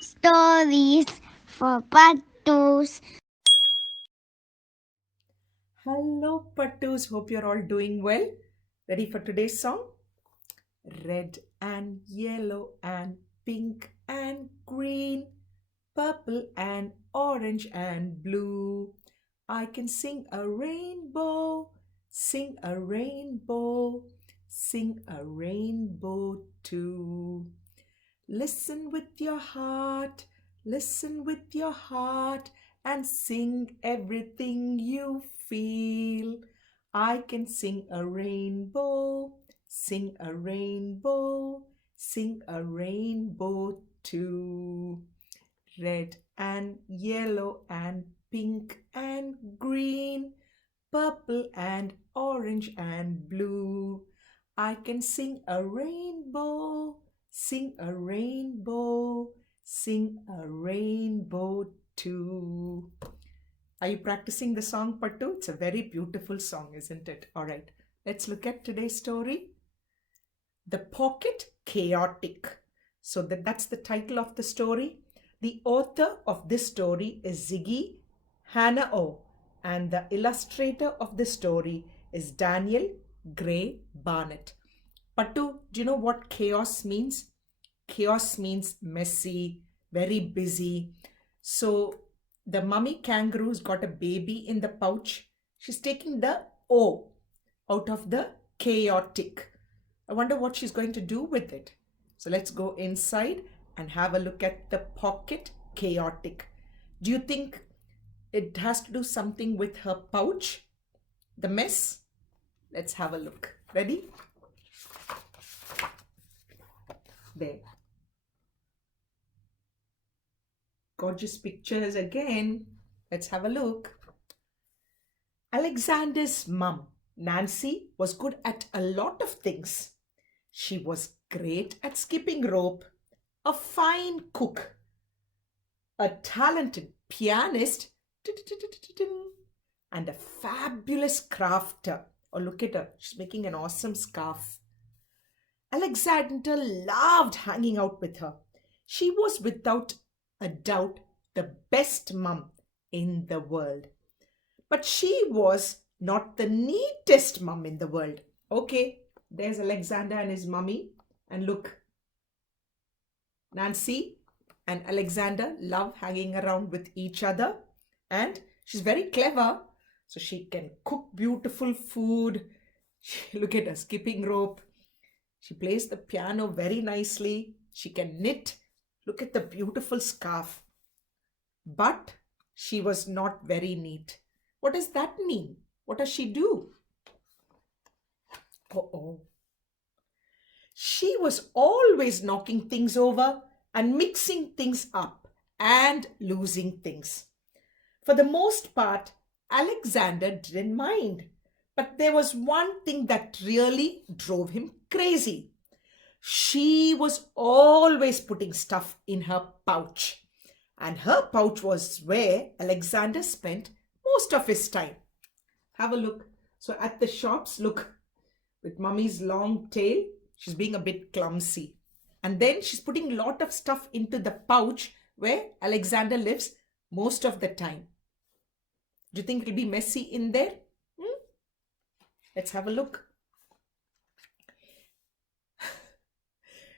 Stories for Pattus. Hello, Pattus. Hope you're all doing well. Ready for today's song? Red and yellow and pink and green, purple and orange and blue. I can sing a rainbow, sing a rainbow too. Listen with your heart, listen with your heart, and sing everything you feel. I can sing a rainbow, sing a rainbow, sing a rainbow too. Red and yellow and pink and green, purple and orange and blue. I can sing a rainbow, sing a rainbow, sing a rainbow too. Are you practicing the song, Pattu? It's a very beautiful song, isn't it? All right, let's look at today's story. The Pocket Chaotic. So that's the title of the story. The author of this story is Ziggy Hanaor, and the illustrator of the story is Danile Gray-Barnett. Pattu, do you know what chaos means? Chaos means messy, very busy. So the mummy kangaroo's got a baby in the pouch. She's taking the O out of the chaotic. I wonder what she's going to do with it. So let's go inside and have a look at the pocket chaotic. Do you think it has to do something with her pouch? The mess? Let's have a look. Ready? There. Gorgeous pictures again. Let's have a look. Alexander's mum, Nancy, was good at a lot of things. She was great at skipping rope, a fine cook, a talented pianist, and a fabulous crafter. Oh, look at her. She's making an awesome scarf. Alexander loved hanging out with her. She was without a doubt the best mum in the world. But she was not the neatest mum in the world. Okay, there's Alexander and his mummy. And look, Nancy and Alexander love hanging around with each other. And she's very clever. So she can cook beautiful food. Look at her skipping rope. She plays the piano very nicely. She can knit. Look at the beautiful scarf. But she was not very neat. What does that mean? What does she do? Oh. She was always knocking things over and mixing things up and losing things. For the most part, Alexander didn't mind. But there was one thing that really drove him crazy. She was always putting stuff in her pouch. And her pouch was where Alexander spent most of his time. Have a look. So at the shops, look, with mummy's long tail, she's being a bit clumsy. And then she's putting a lot of stuff into the pouch where Alexander lives most of the time. Do you think it'll be messy in there? Let's have a look.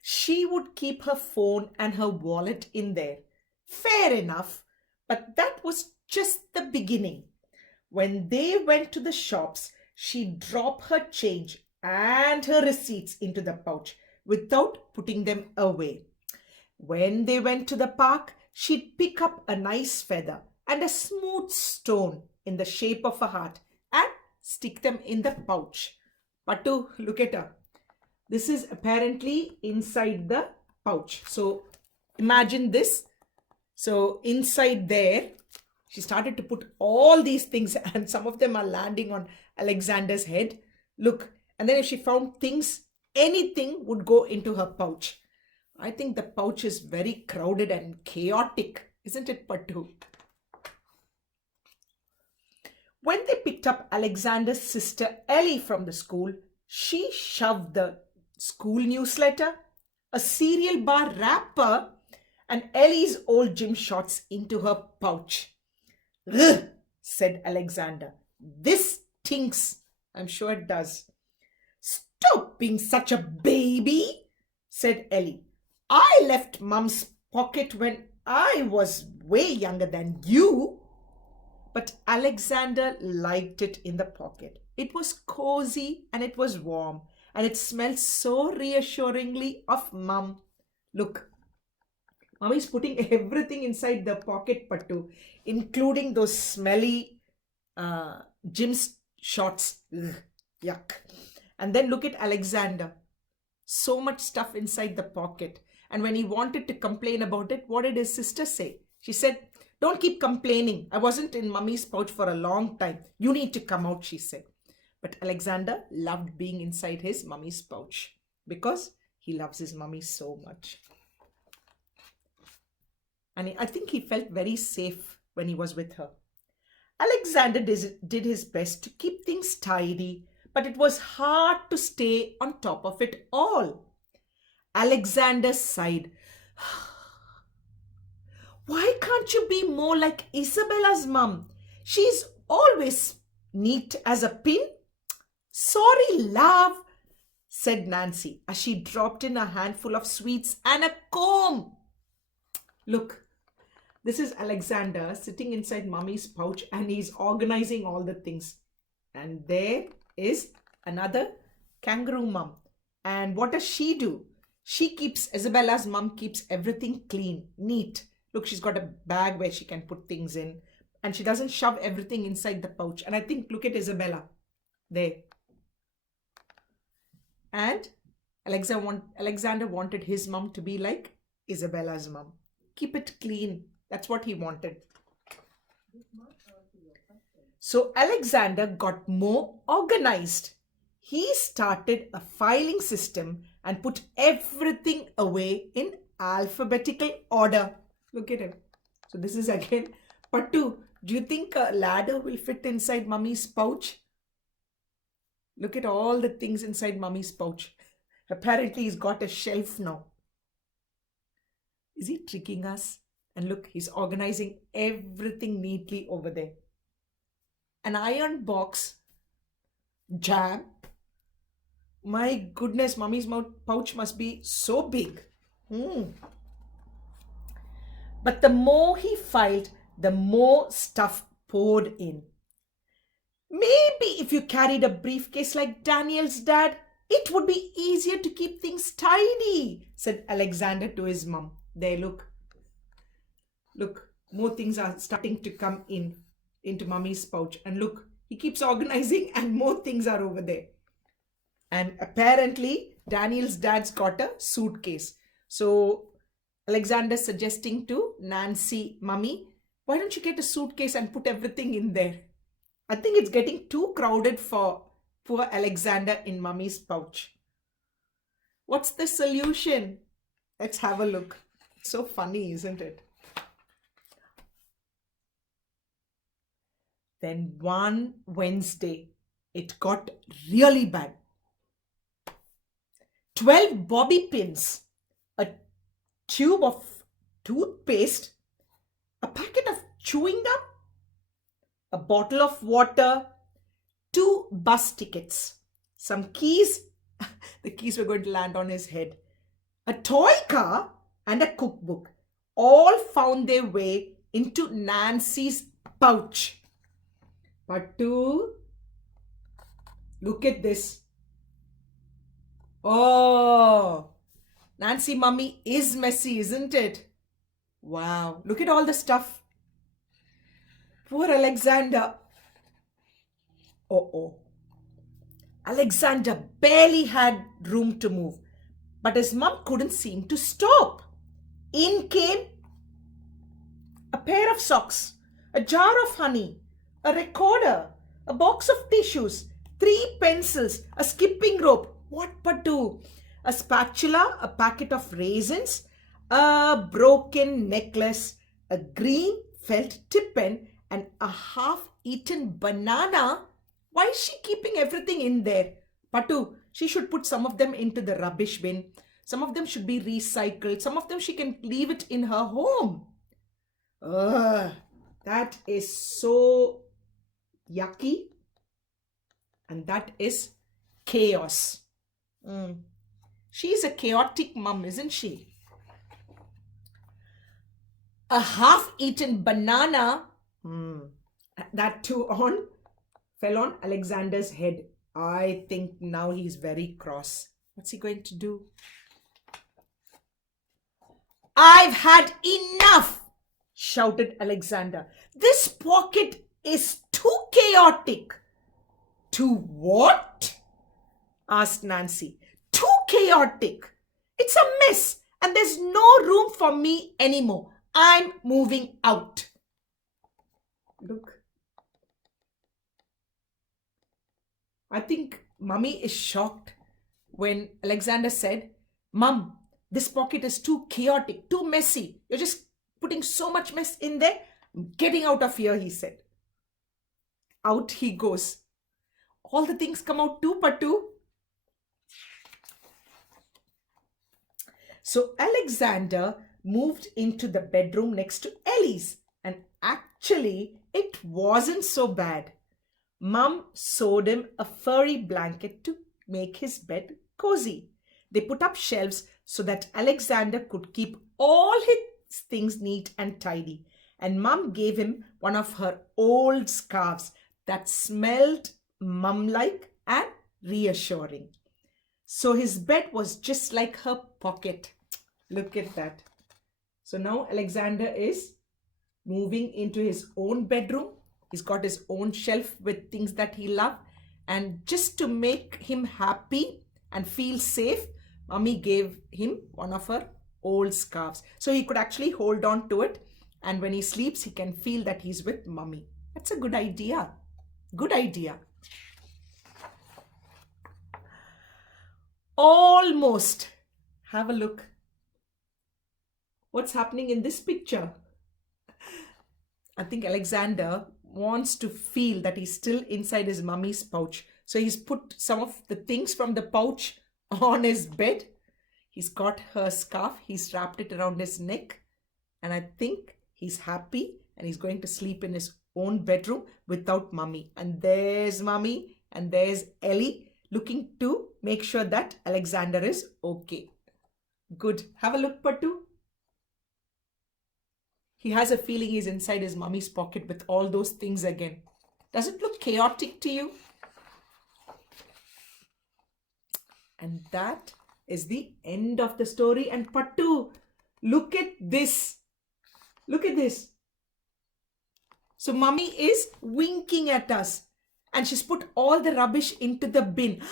She would keep her phone and her wallet in there. Fair enough, but that was just the beginning. When they went to the shops, she'd drop her change and her receipts into the pouch without putting them away. When they went to the park, she'd pick up a nice feather and a smooth stone in the shape of a heart and stick them in the pouch. Pattu, look at her. This is apparently inside the pouch. So imagine this. So inside there, she started to put all these things and some of them are landing on Alexander's head. Look, and then if she found things, anything would go into her pouch. I think the pouch is very crowded and chaotic, isn't it, Pattu? When they picked up Alexander's sister Ellie from the school, she shoved the school newsletter, a cereal bar wrapper, and Ellie's old gym shorts into her pouch. "Ugh," said Alexander. "This stinks." "I'm sure it does." "Stop being such a baby," said Ellie. "I left Mum's pocket when I was way younger than you." But Alexander liked it in the pocket. It was cozy and it was warm, and it smelled so reassuringly of Mum. "Look, Mummy's putting everything inside the pocket, Pattu, including those smelly gym shorts. Ugh, yuck." And then look at Alexander. So much stuff inside the pocket. And when he wanted to complain about it, what did his sister say? She said, "Don't keep complaining. I wasn't in Mummy's pouch for a long time. You need to come out," she said. But Alexander loved being inside his Mummy's pouch because he loves his Mummy so much. And I think he felt very safe when he was with her. Alexander did his best to keep things tidy, but it was hard to stay on top of it all. Alexander sighed. "Why can't you be more like Isabella's mum? She's always neat as a pin." "Sorry, love," said Nancy as she dropped in a handful of sweets and a comb. Look, this is Alexander sitting inside Mummy's pouch and he's organizing all the things. And there is another kangaroo mum. And what does she do? Isabella's mum keeps everything clean, neat. Look, she's got a bag where she can put things in. And she doesn't shove everything inside the pouch. And I think, look at Isabella. There. And Alexander wanted his mum to be like Isabella's mum. Keep it clean. That's what he wanted. So Alexander got more organized. He started a filing system and put everything away in alphabetical order. Look at him. So this is again Pattu. Do you think a ladder will fit inside Mummy's pouch? Look at all the things inside Mummy's pouch. Apparently he's got a shelf now. Is he tricking us? And look, he's organizing everything neatly over there. An iron box, jam. My goodness, Mummy's pouch must be so big. But the more he filed, the more stuff poured in. "Maybe if you carried a briefcase like Daniel's dad, it would be easier to keep things tidy," said Alexander to his mum. There, look. Look, more things are starting to come into Mummy's pouch. And look, he keeps organizing and more things are over there. And apparently, Daniel's dad's got a suitcase. So Alexander's suggesting to Nancy, "Mummy, why don't you get a suitcase and put everything in there?" I think it's getting too crowded for poor Alexander in Mummy's pouch. What's the solution? Let's have a look. It's so funny, isn't it? Then one Wednesday, it got really bad. 12 bobby pins, a tube of toothpaste, a packet of chewing gum, a bottle of water, 2 bus tickets, some keys. The keys were going to land on his head. A toy car and a cookbook all found their way into Nancy's pouch. Pattu, look at this. Oh, Nancy Mummy is messy, isn't it? Wow, look at all the stuff. Poor Alexander. Oh. Alexander barely had room to move, but his mum couldn't seem to stop. In came a pair of socks, a jar of honey, a recorder, a box of tissues, 3 pencils, a skipping rope. What Pattu? A spatula, a packet of raisins, a broken necklace, a green felt tip pen, and a half-eaten banana. Why is she keeping everything in there? Pattu, she should put some of them into the rubbish bin. Some of them should be recycled. Some of them she can leave it in her home. Ugh, that is so yucky. And that is chaos. She's a chaotic mum, isn't she? A half-eaten banana, that too fell on Alexander's head. I think now he's very cross. What's he going to do? I've had enough, shouted Alexander. This pocket is too chaotic. Too what? Asked Nancy. Too chaotic. It's a mess and there's no room for me anymore. I'm moving out. Look. I think Mummy is shocked when Alexander said, Mum, this pocket is too chaotic, too messy. You're just putting so much mess in there. I'm getting out of here, he said. Out he goes. All the things come out too, Pattu. So Alexander moved into the bedroom next to Ellie's. And actually, it wasn't so bad. Mum sewed him a furry blanket to make his bed cozy. They put up shelves so that Alexander could keep all his things neat and tidy. And Mum gave him one of her old scarves that smelled mum-like and reassuring. So his bed was just like her pocket. Look at that. So now Alexander is moving into his own bedroom. He's got his own shelf with things that he loves. And just to make him happy and feel safe, Mummy gave him one of her old scarves. So he could actually hold on to it. And when he sleeps, he can feel that he's with Mummy. That's a good idea. Good idea. Almost. Have a look. What's happening in this picture? I think Alexander wants to feel that he's still inside his mummy's pouch. So he's put some of the things from the pouch on his bed. He's got her scarf. He's wrapped it around his neck. And I think he's happy and he's going to sleep in his own bedroom without Mummy. And there's Mummy and there's Ellie looking to make sure that Alexander is okay. Good. Have a look, Pattu. He has a feeling he's inside his mummy's pocket with all those things again. Does it look chaotic to you? And that is the end of the story. And Pattu, look at this. Look at this. So Mummy is winking at us. And she's put all the rubbish into the bin.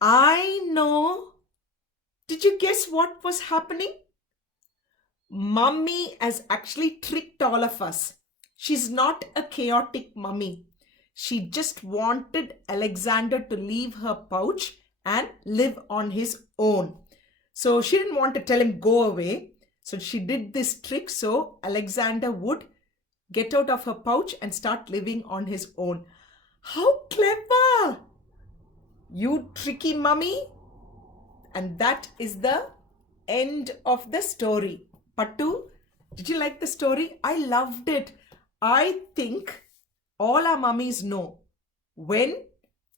I know. Did you guess what was happening? Mummy has actually tricked all of us. She's not a chaotic mummy. She just wanted Alexander to leave her pouch and live on his own. So she didn't want to tell him go away. So she did this trick so Alexander would get out of her pouch and start living on his own. How clever! You tricky mummy. And that is the end of the story. Pattu, did you like the story? I loved it. I think all our mummies know when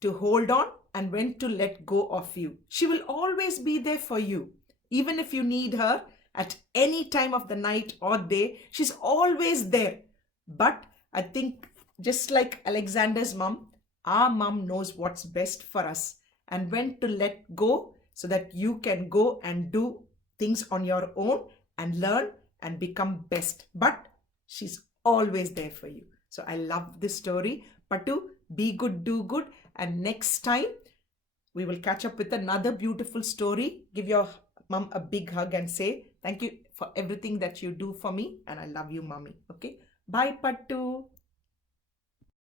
to hold on and when to let go of you. She will always be there for you. Even if you need her at any time of the night or day, she's always there. But I think just like Alexander's mum, our mum knows what's best for us and when to let go so that you can go and do things on your own and learn and become best. But she's always there for you. So I love this story. Pattu, be good, do good. And next time, we will catch up with another beautiful story. Give your mum a big hug and say, thank you for everything that you do for me. And I love you, Mummy. Okay. Bye, Pattu.